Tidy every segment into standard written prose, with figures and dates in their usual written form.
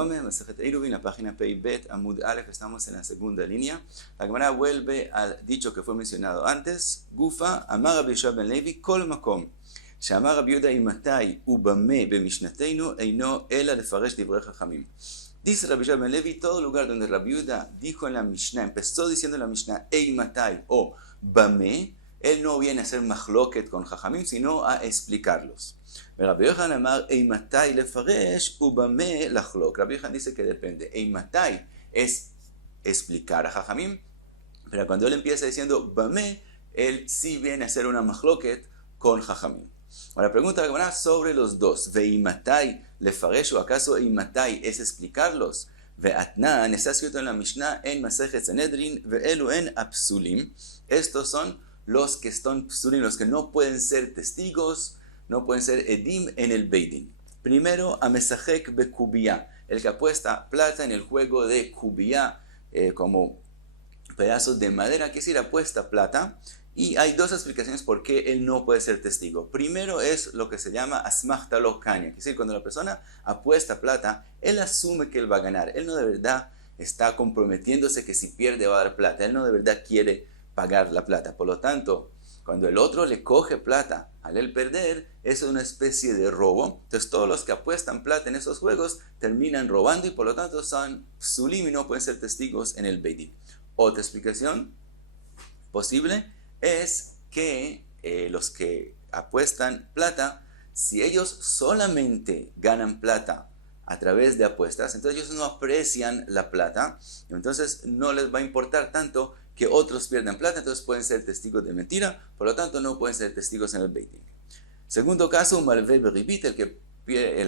Shalom, Masejet Eruvin, la página Pei Amud Aleph, estamos en la segunda línea. La Gemara vuelve al dicho que fue mencionado antes. Gufa, Amar Rabbi Yehoshua ben Levi, Kol Makom. שאמר רבי יהודה אימתי ובמה במשנתנו אינו אלא לפרש דברי חכמים. Dice Rabbi Yehoshua ben Levi, todo lugar donde Rabbi Yehuda dijo en la Mishnah, empezó diciendo en la Mishnah, Eimatai o Bame, él no viene a hacer mahloket con Jajamim, sino a explicarlos. Rabbi Yochanan amar Eimatai lefaresh ubame lachlok. Rabbi Yochanan dice que depende. Eimatai es explicar a Jajamim, pero cuando él empieza diciendo Bame, él sí viene a hacer una mahloket con Jajamim. Ahora pregunta la Gemara sobre los dos. Veimatai lefaresh, o acaso Eimatai es explicarlos. Ve'atnan, está escrito en la Mishnah en Masejet Sanedrin, ve'elu en apsulim. Estos son los que están psulim, los que no pueden ser testigos, no pueden ser edim en el beidin. Primero, amesajek bekubiyah, el que apuesta plata en el juego de kubiyah, como pedazos de madera, que es decir, apuesta plata. Y hay dos explicaciones por qué él no puede ser testigo. Primero es lo que se llama asmachta lo kanya, que es decir, cuando la persona apuesta plata, él asume que él va a ganar. Él no de verdad está comprometiéndose que si pierde va a dar plata. Él no de verdad quiere pagar la plata. Por lo tanto, cuando el otro le coge plata al él perder, eso es una especie de robo. Entonces todos los que apuestan plata en esos juegos terminan robando y por lo tanto son psulim y no pueden ser testigos en el beidin. Otra explicación posible es que los que apuestan plata, si ellos solamente ganan plata a través de apuestas, entonces ellos no aprecian la plata, entonces no les va a importar tanto que otros pierdan plata, entonces pueden ser testigos de mentira, por lo tanto no pueden ser testigos en el beidin. Segundo caso, un malve beribit, el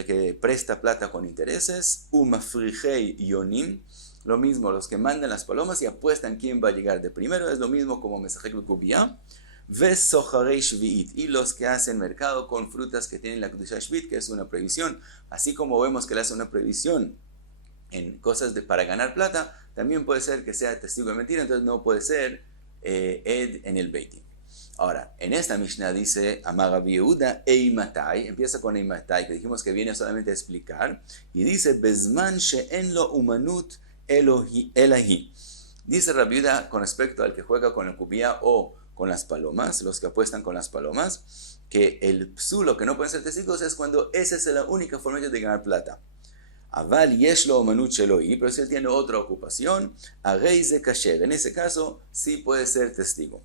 que presta plata con intereses, un mafrijei yonim, lo mismo, los que mandan las palomas y apuestan quién va a llegar de primero, es lo mismo como mesajek bekubiyah, vesoharei shvi'it, y los que hacen mercado con frutas que tienen la kedusha shvit, que es una prohibición, así como vemos que le hace una prohibición en cosas para ganar plata, también puede ser que sea testigo de mentira, entonces no puede ser ed en el beidin. Ahora, en esta Mishnah dice Amar Rabbi Yehuda Eimatai, empieza con Eimatai, que dijimos que viene solamente a explicar, y dice Bezman she'en lo umanut elahi. Dice Rabbi Yehuda con respecto al que juega con el kubiyah o con las palomas, los que apuestan con las palomas, que el psul, lo que no pueden ser testigos, es cuando esa es la única forma de ganar plata. Aval yesh lo umanut shelohi, pero si él tiene otra ocupación, arei ze kasher, en ese caso sí puede ser testigo.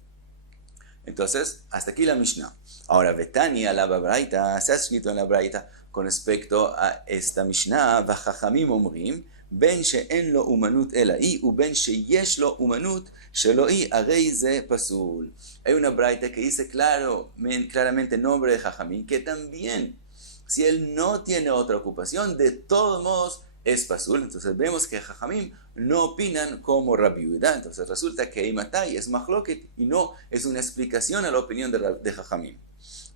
Entonces, hasta aquí la Mishnah. Ahora, Betania, la Braita, se ha escrito en la Braita con respecto a esta Mishnah, Vajajamim omrim, Ben she'en lo umanut elahi, u ben sheyesh lo umanut shelohi arei ze pasul. Hay una Braita que dice claramente en nombre de Jajamim, que también, si él no tiene otra ocupación, de todos modos es pasul. Entonces vemos que Jajamim no opinan como Rabbi Yehuda. Entonces resulta que Eimatai es mahloket y no es una explicación a la opinión de Jajamim.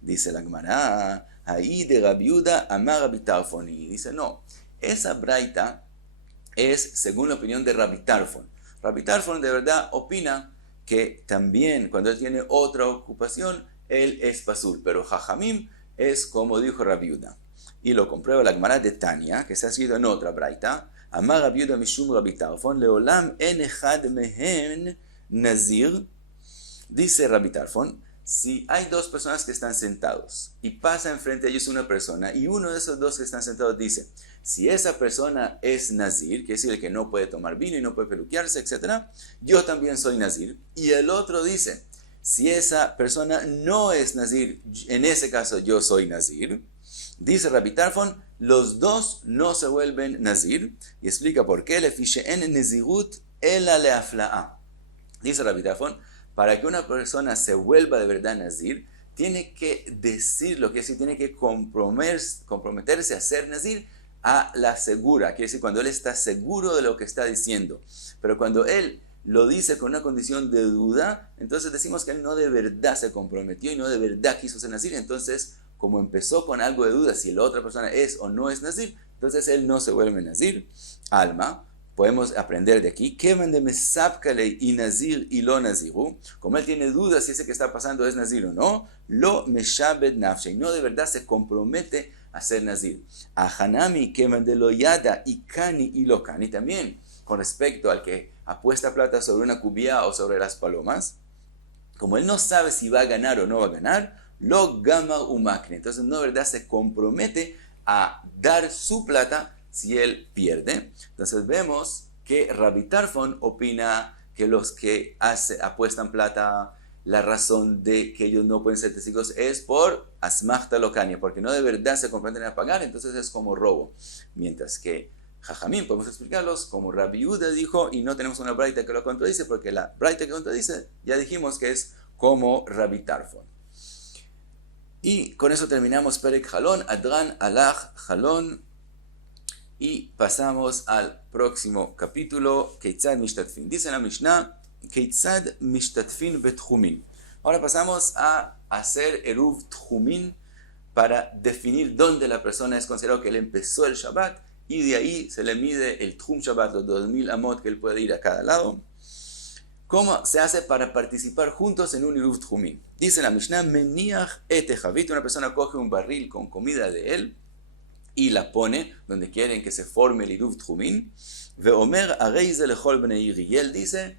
Dice la Gemara, ahí de Rabbi Yehuda amar Rabbi Tarfon. Y dice, no, esa Braita es según la opinión de Rabbi Tarfon. Rabbi Tarfon de verdad opina que también cuando él tiene otra ocupación, él es pasul. Pero Jajamim es como dijo Rabbi Yehuda. Y lo comprueba la Gemara de Tania, que se ha escrito en otra Braita. Amar Rabbi Yehuda mishum Rabbi Tarfon, leolam en echad mehen nazir. Dice Rabbi Tarfon, si hay dos personas que están sentados y pasa enfrente de ellos una persona y uno de esos dos que están sentados dice, si esa persona es nazir, que es decir, el que no puede tomar vino y no puede peluquearse, etc., yo también soy nazir. Y el otro dice, si esa persona no es nazir, en ese caso yo soy nazir. Dice Rabbi Tarfon, los dos no se vuelven nazir, y explica por qué. Le fiche en nezirut ela leafla'a. Dice Rabbi Tarfon, para que una persona se vuelva de verdad nazir, tiene que decirlo, quiere decir, tiene que comprometerse a ser nazir a la segura, quiere decir, cuando él está seguro de lo que está diciendo. Pero cuando él lo dice con una condición de duda, entonces decimos que él no de verdad se comprometió y no de verdad quiso ser nazir. Entonces, como empezó con algo de duda si la otra persona es o no es nazir, entonces él no se vuelve nazir. Alma, podemos aprender de aquí, Kevan de mesapkale y nazir y lo naziru, como él tiene dudas si ese que está pasando es nazir o no, lo meshabed nafshe, no de verdad se compromete a ser nazir. A Hanami que mandeloyada y cani y lo cani también, con respecto al que apuesta plata sobre una cubia o sobre las palomas, como él no sabe si va a ganar o no va a ganar, lo gama umakne. Entonces, no, verdad, se compromete a dar su plata si él pierde. Entonces, vemos que Rabbi Tarfon opina que los que apuestan plata, la razón de que ellos no pueden ser testigos es por asmachta locania, porque no de verdad se comprometen a pagar, entonces es como robo. Mientras que Jajamín, podemos explicarlos como Rabbi Yehuda dijo, y no tenemos una braita que lo contradice, porque la braita que contradice, ya dijimos que es como Rabbi Tarfon. Y con eso terminamos Perek Jalón, Adran, Alach, Jalón, y pasamos al próximo capítulo, Keitzad Mishtatfin. Dice la Mishnah, Keitzad Mishtatfin Betchumin. Ahora pasamos a hacer Eruv Tchumin para definir dónde la persona es considerado que él empezó el Shabbat, y de ahí se le mide el Tchum Shabbat, los 2000 amot que él puede ir a cada lado. ¿Cómo se hace para participar juntos en un Eruv Tchumin? Dice la Mishnah, Meniach etechavit, una persona coge un barril con comida de él y la pone donde quieren que se forme el Eruv Tchumin. Veomer areize lechol bnei iri, y él dice,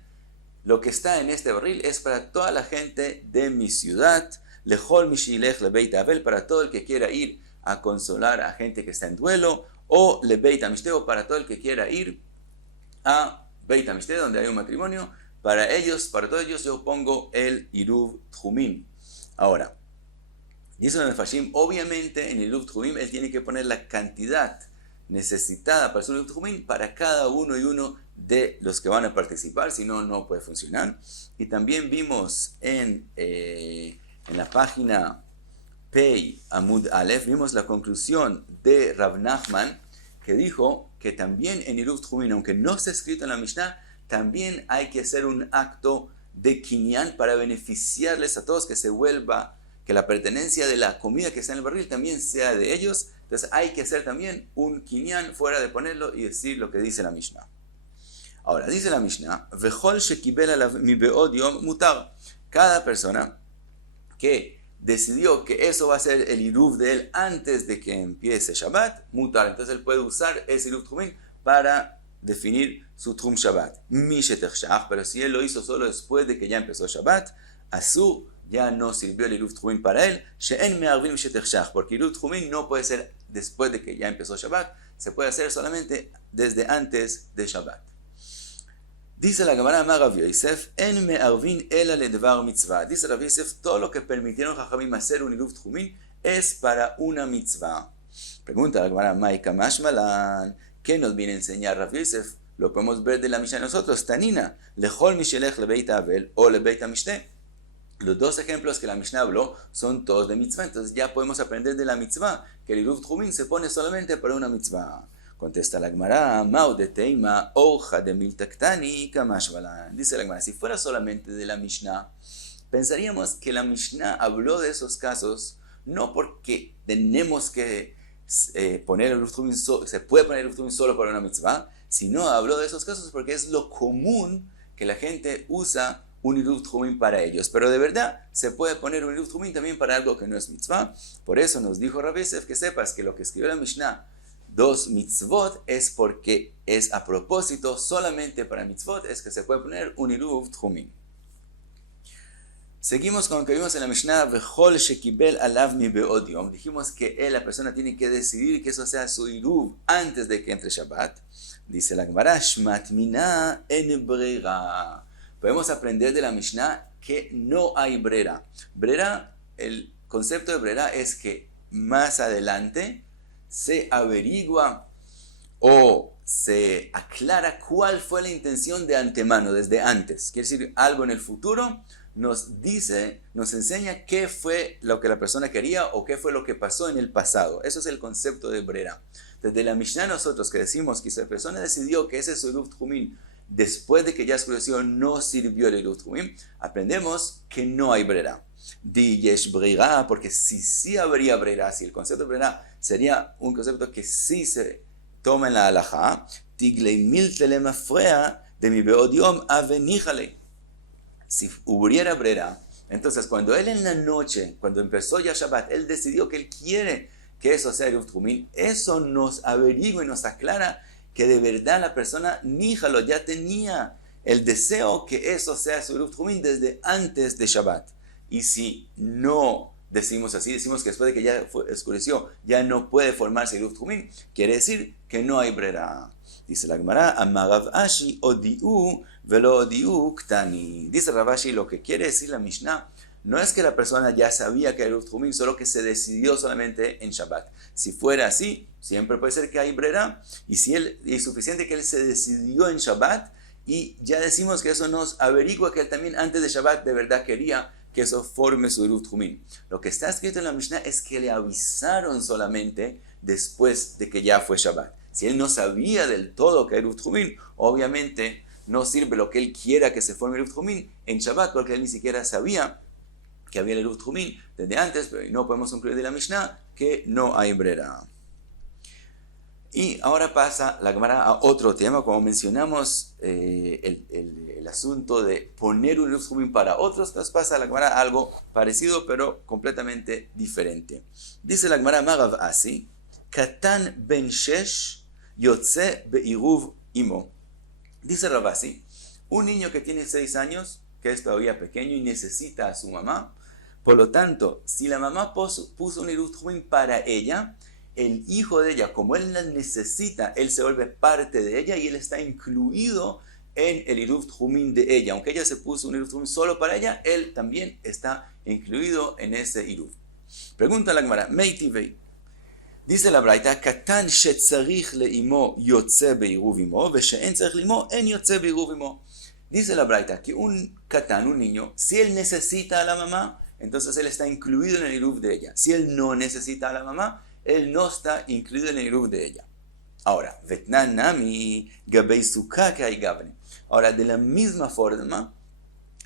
lo que está en este barril es para toda la gente de mi ciudad, lechol mishilech lebeit avel, para todo el que quiera ir a consolar a gente que está en duelo, o lebeit amishteh, para todo el que quiera ir a Beit Amishteh, donde hay un matrimonio. Para todos ellos yo pongo el Eruv Tchumin. Ahora, dice el Mefashim, obviamente en el Eruv Tchumin él tiene que poner la cantidad necesitada para su Eruv Tchumin para cada uno y uno de los que van a participar, si no, no puede funcionar. Y también vimos en la página Pei Amud Aleph, vimos la conclusión de Rav Nachman, que dijo que también en Eruv Tchumin, aunque no está escrito en la Mishnah, también hay que hacer un acto de kinyan para beneficiarles a todos, que se vuelva, que la pertenencia de la comida que está en el barril también sea de ellos. Entonces hay que hacer también un kinyan fuera de ponerlo y decir lo que dice la Mishnah. Ahora, dice la Mishnah, Vechol shekibel alav mi be'od yom mutar. Cada persona que decidió que eso va a ser el Eruv de él antes de que empiece Shabbat, mutar. Entonces él puede usar ese Eruv Tchumin para definir su Tchum Shabbat. Pero si él lo hizo solo después de que ya empezó Shabbat, Asur, ya no sirvió el Eruv Tchumin para él, porque Eruv Tchumin no puede ser después de que ya empezó Shabbat, se puede hacer solamente desde antes de Shabbat. Dice la Gemara, Rav Yosef, en me'arvin ela ledvar mitzvah. Dice Rav Yosef, todo lo que permitieron Jajamim hacer un Eruv Tchumin es para una mitzvah. Pregunta la Gemara, Maika Mashmalan, ¿qué nos viene a enseñar Rav Yosef? Lo podemos ver de la Mishnah de nosotros, Tanina, lechol mishelech lebeit avel o lebeit amishteh. Los dos ejemplos que la Mishnah habló son todos de mitzvah, entonces ya podemos aprender de la mitzvah que el Eruv Tchumin se pone solamente para una mitzvah. Contesta la Gemara, Mau de Teima, Oja de Miltaktani, Kamashvalan. Dice la Gemara, si fuera solamente de la Mishnah, pensaríamos que la Mishnah habló de esos casos no porque tenemos que poner el Eruv Tchumin, se puede poner el Eruv Tchumin solo para una mitzvah, sino habló de esos casos porque es lo común que la gente usa un Eruv Tchumin para ellos. Pero de verdad se puede poner un Eruv Tchumin también para algo que no es mitzvah. Por eso nos dijo Rav Yosef que sepas que lo que escribió la Mishnah, 2 mitzvot, es porque es a propósito, solamente para mitzvot es que se puede poner un Eruv Tchumin. Seguimos con lo que vimos en la Mishnah, Vechol shekibel alav mi be'od yom. Dijimos que la persona tiene que decidir que eso sea su Eruv antes de que entre Shabbat. Dice la Gemara, Shmat mina en breira. Podemos aprender de la Mishnah que no hay brera. Brera, el concepto de brera es que más adelante se averigua o se aclara cuál fue la intención de antemano, desde antes. Quiere decir, algo en el futuro nos dice, nos enseña qué fue lo que la persona quería o qué fue lo que pasó en el pasado. Eso es el concepto de brera. Desde la Mishnah nosotros que decimos que si la persona decidió que ese es su Eruv Tchumin después de que ya oscureció no sirvió el Eruv Tchumin, aprendemos que no hay brera. Di yesh breira, porque si habría brera, si el concepto de brera sería un concepto que sí se toma en la halajá, tiglei mil telemafrea de mi be'od yom aveníjale. Si hubiera brera, entonces cuando él en la noche, cuando empezó ya Shabbat, él decidió que él quiere que eso sea Eruv Tjumin, eso nos averigua y nos aclara que de verdad la persona níjalo ya tenía el deseo que eso sea su Eruv Tjumin desde antes de Shabbat. Y si no decimos así, decimos que después de que ya oscureció, ya no puede formarse Eruv Tjumin, quiere decir que no hay brera. Dice la Gemara, Amar Rav Ashi odiu velo odiu ktani. Dice Rav Ashi, lo que quiere decir la Mishnah, no es que la persona ya sabía que era Eruv Tjumin, solo que se decidió solamente en Shabbat. Si fuera así, siempre puede ser que hay brera, y si es suficiente que él se decidió en Shabbat, y ya decimos que eso nos averigua que él también antes de Shabbat de verdad quería que eso forme su Eruv Tjumin. Lo que está escrito en la Mishnah es que le avisaron solamente después de que ya fue Shabbat. Si él no sabía del todo que era Eruv Tjumin, obviamente no sirve lo que él quiera que se forme Eruv Tjumin en Shabbat, porque él ni siquiera sabía que había el Eruv Tjumin desde antes, pero no podemos concluir de la Mishnah que no hay brera. Y ahora pasa la Gemara a otro tema, como mencionamos el asunto de poner un Eruv Tjumin para otros, nos pasa a la Gemara algo parecido, pero completamente diferente. Dice la Gemara, Marav Asi, Katan ben Shesh yotze be'iruv imo. Dice Rav Asi, un niño que tiene 6 años, que es todavía pequeño y necesita a su mamá, por lo tanto, si la mamá puso un Eruv Tjumin para ella, el hijo de ella, como él la necesita, él se vuelve parte de ella y él está incluido en el Eruv Tjumin de ella. Aunque ella se puso un Eruv Tjumin solo para ella, él también está incluido en ese Eruv. Pregunta la Gemara, Meitivei. Dice la Braita, Katan shetzarich leimo yotze beiruv imo, veshe'en tzarich leimo en yotze beiruv imo. Dice la Braita que un Katan, un niño, si él necesita a la mamá, entonces él está incluido en el Eruv de ella. Si él no necesita a la mamá, él no está incluido en el Eruv de ella. Ahora, Vetnan nami gabei sukkah kai gavne. Ahora, de la misma forma,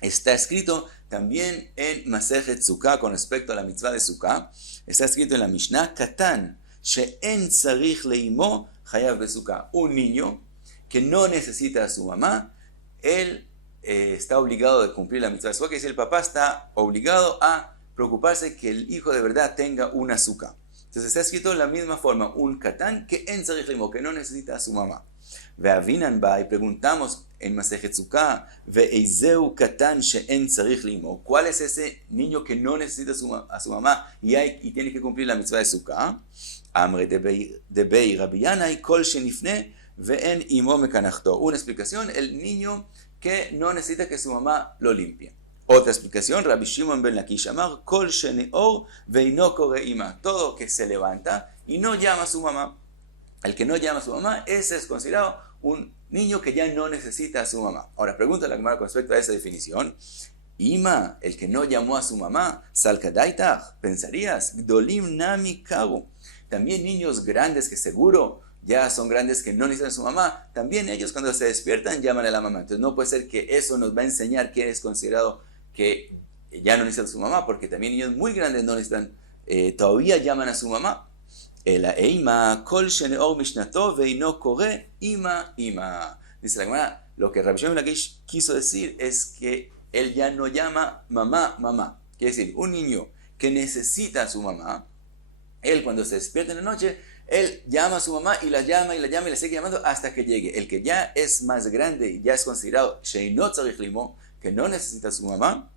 está escrito también en Masejet Sukkah con respecto a la mitzvah de Sukkah. Está escrito en la Mishnah, Katan she'en tzarich leimo chayav besukkah. Un niño que no necesita a su mamá, él está obligado de cumplir la mitzvah de Sukkah. Que si el papá está obligado a preocuparse que el hijo de verdad tenga una Sukkah. Entonces está escrito de la misma forma, un Katán que en tzarich leimo, que no necesita a su mamá. Ve'avinan ba, y preguntamos en Masejet Sukkah, ve'eizeu Katán she'en tzarich leimo, ¿cuál es ese niño que no necesita a su mamá y tiene que cumplir la mitzvah de Sukkah? Amre de bei Rabbi Yanai kol shenifne ve'en imo mekanachto. Una explicación, el niño que no necesita que su mamá lo limpie. Otra explicación, Rabbi Shimon ben Lakish amar, kol sheneor veino kore ima. Todo que se levanta y no llama a su mamá. El que no llama a su mamá, ese es considerado un niño que ya no necesita a su mamá. Ahora, pregunta la Gemara con respecto a esa definición. Ima, el que no llamó a su mamá, salkadaitach, pensarías, gdolim nami kagu. También niños grandes que seguro ya son grandes que no necesitan a su mamá, también ellos cuando se despiertan llaman a la mamá. Entonces no puede ser que eso nos va a enseñar que es considerado que ya no necesitan a su mamá, porque también niños muy grandes no necesitan, todavía llaman a su mamá. La eima kol sheneor mishnato veino kore ima ima. Dice la Gemara, lo que Rabbi Shimon ben Lakish quiso decir es que él ya no llama mamá, mamá. Quiere decir, un niño que necesita a su mamá, él cuando se despierta en la noche, él llama a su mamá y la llama y la sigue llamando hasta que llegue. El que ya es más grande y ya es considerado she'eino tzarich leimo, que no necesita a su mamá,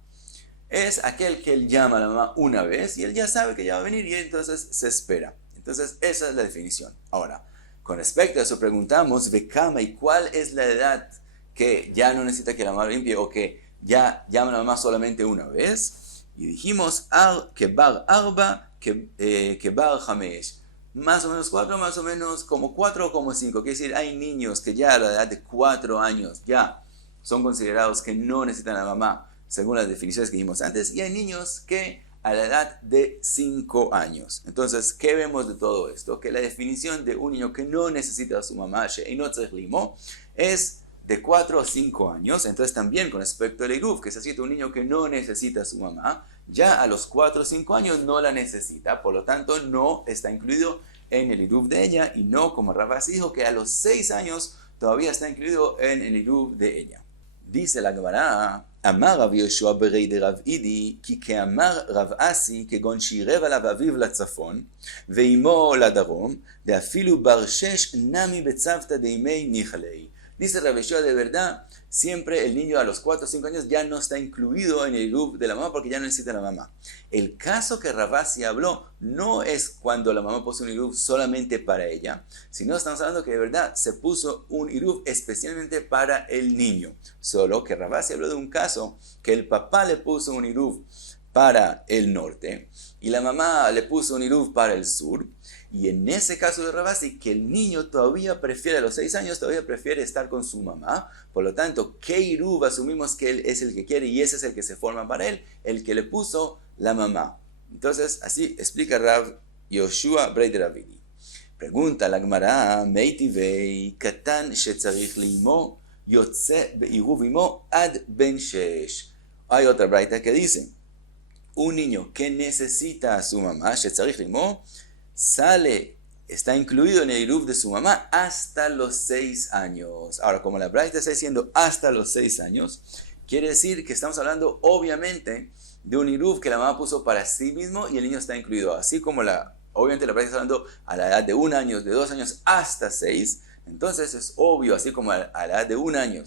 es aquel que él llama a la mamá una vez y él ya sabe que ya va a venir y entonces se espera. Entonces esa es la definición. Ahora, con respecto a eso preguntamos, Vekama, ¿y cuál es la edad que ya no necesita que la mamá lo limpie o que ya llama a la mamá solamente una vez? Y dijimos, que bar arba, que bar hamesh. Más o menos 4, más o menos como 4 o como 5. Quiere decir, hay niños que ya a la edad de 4 años ya son considerados que no necesitan a la mamá, según las definiciones que dijimos antes, y hay niños que a la edad de 5 años. Entonces, ¿qué vemos de todo esto? Que la definición de un niño que no necesita a su mamá, she'eino tzarich leimo, es de 4 a 5 años. Entonces, también con respecto al Eruv, que se cita un niño que no necesita a su mamá, ya a los 4 o 5 años no la necesita, por lo tanto no está incluido en el Eruv de ella, y no como Rav Asi dijo que a los 6 años todavía está incluido en el Eruv de ella. Dice la Gemara, אמר רב יהושע ברי דרב אידי, כי כאמר רב אסי, כגון שירב עליו אביו לצפון, ואימו לדרום, ואפילו בר שש נמי בצוותא דימי ניחלי. Dice Rabbi Yoshua, de verdad, siempre el niño a los 4 o 5 años ya no está incluido en el iruv de la mamá porque ya no necesita la mamá. El caso que Rav Asi habló no es cuando la mamá puso un iruv solamente para ella, sino estamos hablando que de verdad se puso un iruv especialmente para el niño. Solo que Rav Asi habló de un caso que el papá le puso un iruv para el norte y la mamá le puso un iruv para el sur. Y en ese caso de Rav Asi, que el niño todavía prefiere, a los 6 años, todavía prefiere estar con su mamá. Por lo tanto, ¿qué iruv asumimos que él es el que quiere y ese es el que se forma para él? El que le puso la mamá. Entonces, así explica Rav Yoshua Brei de Ravidi. Pregunta la Gemara, Meitivei katan shetzarich limo yotze beiruv imo ad ben shesh. Hay otra braita que dice, un niño que necesita a su mamá, shetzarich limo, está incluido en el iruv de su mamá hasta los 6 años. Ahora, como la braita está diciendo hasta los 6 años, quiere decir que estamos hablando obviamente de un iruv que la mamá puso para sí mismo y el niño está incluido. Así como obviamente la braita está hablando a la edad de 1 año, de 2 años hasta 6. Entonces es obvio, así como a la edad de 1 año,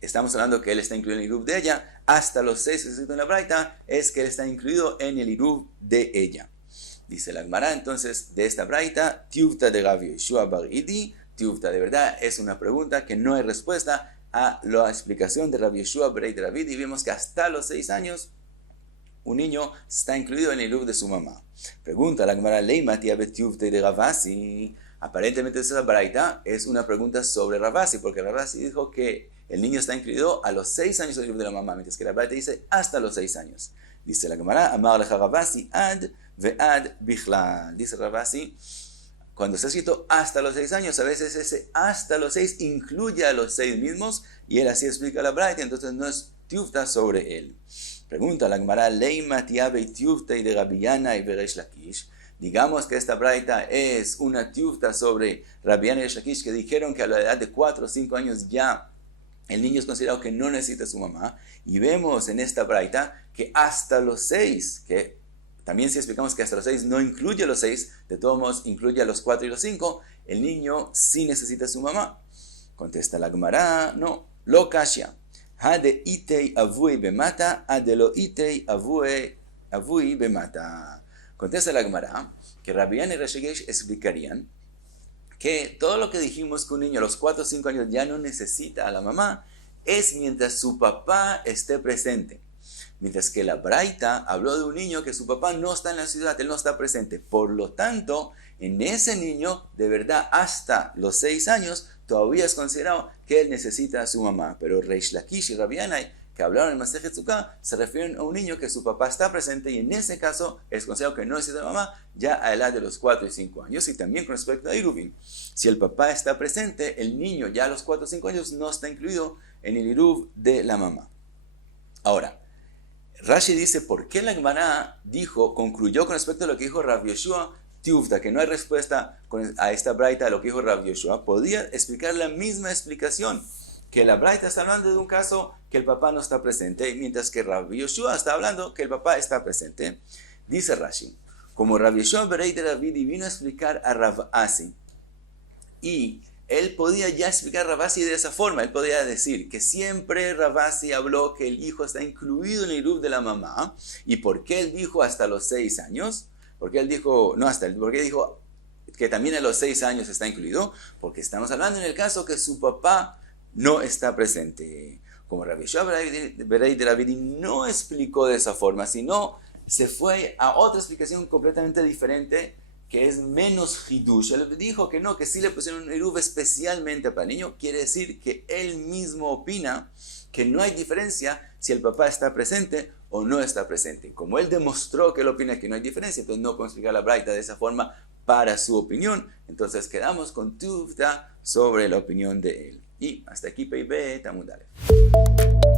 estamos hablando que él está incluido en el iruv de ella, hasta los 6 que está escrito en la braita, es que él está incluido en el iruv de ella. Dice la Gemara, entonces, de esta braita, tiufta de Rav Yoshua bar Idi, tiufta, de verdad, es una pregunta que no hay respuesta a la explicación de Rav Yoshua bar de Rav Idi. Vemos que hasta los 6 años, un niño está incluido en el iruv de su mamá. Pregunta la Gemara, leima tiabe tiufta de Rav Asi. Aparentemente esa braita es una pregunta sobre Rav Asi, porque Rav Asi dijo que el niño está incluido a los 6 años del iruv de la mamá, mientras que la braita dice hasta los 6 años. Dice la Gemara, amar lecha Rav Asi ad ve'ad bichlal. Dice Rav Asi, cuando está escrito hasta los 6 años, a veces ese hasta los 6 incluye a los 6 mismos, y él así explica la braita, entonces no es tiufta sobre él. Pregunta la Gemara, leima tiabe tiufta y de Rabbi Yana y Reish Lakish. Digamos que esta braita es una tiufta sobre Rabbi Yana y Reish Lakish, que dijeron que a la edad de 4 o 5 años ya el niño es considerado que no necesita a su mamá, y vemos en esta braita que hasta los 6, que también si explicamos que hasta los 6 no incluye a los 6, de todos modos incluye a los 4 y los 5, el niño sí necesita a su mamá. Contesta la Gemara, no, lo kashya. Hade itei avui bemata, ade lo itei avui bemata. Contesta la Gemara que Rabbi Yana y Reish Lakish explicarían que todo lo que dijimos que un niño a los 4 o 5 años ya no necesita a la mamá es mientras su papá esté presente. Mientras que la braita habló de un niño que su papá no está en la ciudad, él no está presente. Por lo tanto, en ese niño, de verdad, hasta los 6 años, todavía es considerado que él necesita a su mamá. Pero Reish Lakish y Rabbi Yana, que hablaron en Masejet Sukkah, se refieren a un niño que su papá está presente y en ese caso es considerado que no necesita a la mamá ya a la edad de los 4 y 5 años. Y también con respecto a Iruvim, si el papá está presente, el niño ya a los 4 o 5 años no está incluido en el Iruv de la mamá. Ahora, Rashi dice, ¿por qué la Gemara concluyó con respecto a lo que dijo Rav Yoshua, tiufta, que no hay respuesta a esta braita de lo que dijo Rav Yoshua? Podía explicar la misma explicación, que la braita está hablando de un caso que el papá no está presente, mientras que Rav Yoshua está hablando que el papá está presente. Dice Rashi, como Rav Yoshua Berei de Ravidi vino a explicar a Rav Asi, y él podía ya explicar a Rav Asi de esa forma. Él podía decir que siempre Rav Asi habló que el hijo está incluido en el iruv de la mamá. ¿Y por qué él dijo hasta los 6 años? Porque él dijo, porque dijo que también a los 6 años está incluido. Porque estamos hablando en el caso que su papá no está presente. Como Rabbi Yoshua Berei de Ravidi no explicó de esa forma, sino se fue a otra explicación completamente diferente, que es menos hidush. Él dijo que no, que sí le pusieron un iruv especialmente para el niño. Quiere decir que él mismo opina que no hay diferencia si el papá está presente o no está presente. Como él demostró que él opina que no hay diferencia, entonces no podemos explicar la braita de esa forma para su opinión. Entonces quedamos con tufta sobre la opinión de él. Y hasta aquí, Pei Bet Amud Aleph.